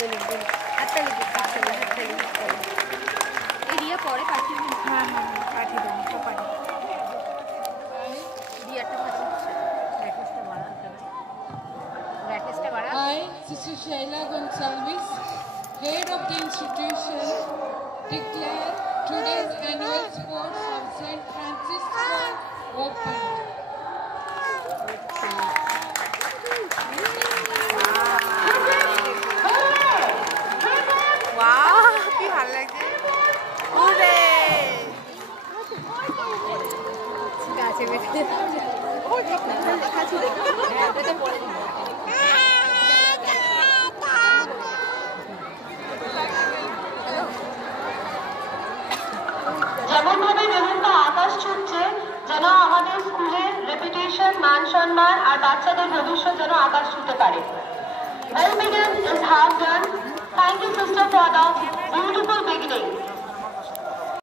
দিন হাততালি দিতে আসলে হাততালি এরিয়া পরে পাঠিয়ে দিন হ্যাঁ হ্যাঁ পাঠিয়ে দেবো সব পাঠিয়ে দিয়াটা পাঠিয়ে প্র্যাকটিসটা বাড়াতে হবে প্র্যাকটিসটা বাড়া I, Sister Shaila Gonsalves, head of the institution, declare today's annual sports of St. Francis School open. Wow, কি ভালো লাগছে ওরে ঠিক আছে বেশি ও ঠিক না কাছে দেখো হ্যাঁ এটা পড়ে দিই যেমনভাবে যেমনটা আকাশ ছুটছে যেন আমাদের স্কুলের রেপুটেশন মান সম্মান আর বাচ্চাদের ভবিষ্যৎ যেন আকাশ ছুটতে পারে Well begun is half done. Thank you sister for the beautiful beginning.